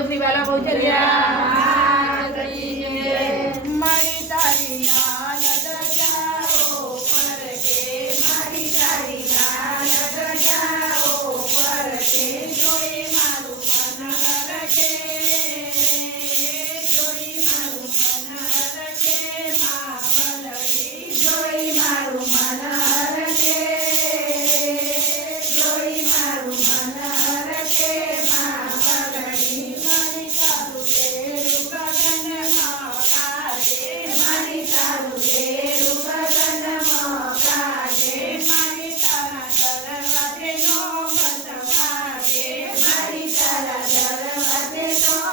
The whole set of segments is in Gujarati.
બોલો શ્રી વાલા બહુચર્યા મારી તારી લાલ દરગાહો પર કે મારી તારી લાલ દરગાહો પર કે જોઈ મારું મન હરકે જોઈ મારું મન હરકે મા વલડી જોઈ મારું મન હરકે જોઈ મારું મન હરકે મા વલડી મારી તારું તેરું ગગનમાં કાજે મારી તારું તેરું ગગનમાં કાજે મારી તારા દરવાજે નો બસવાજે મારી તારા દરવાજે નો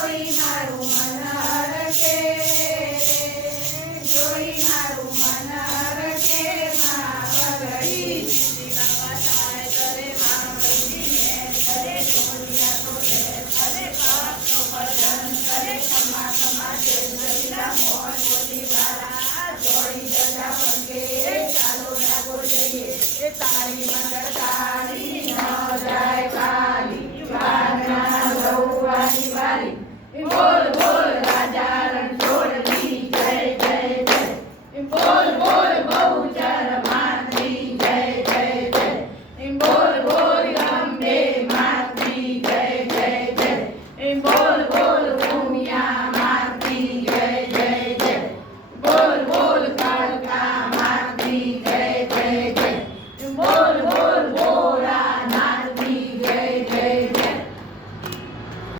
જોઈ મારું મન હરખે જોઈ મારું મન હરખે માં વલડી દીવા થાય કરે માંગડીને કરે ઢોલિયા તો લે કરે ભક્તો ભજન કરે ખમા ખમા જયલા મોહન મોતી વાળા જોડી દજા પગે ચાલો લાગો જઈએ એ તારી મંગળ તારી ન જાય કાલી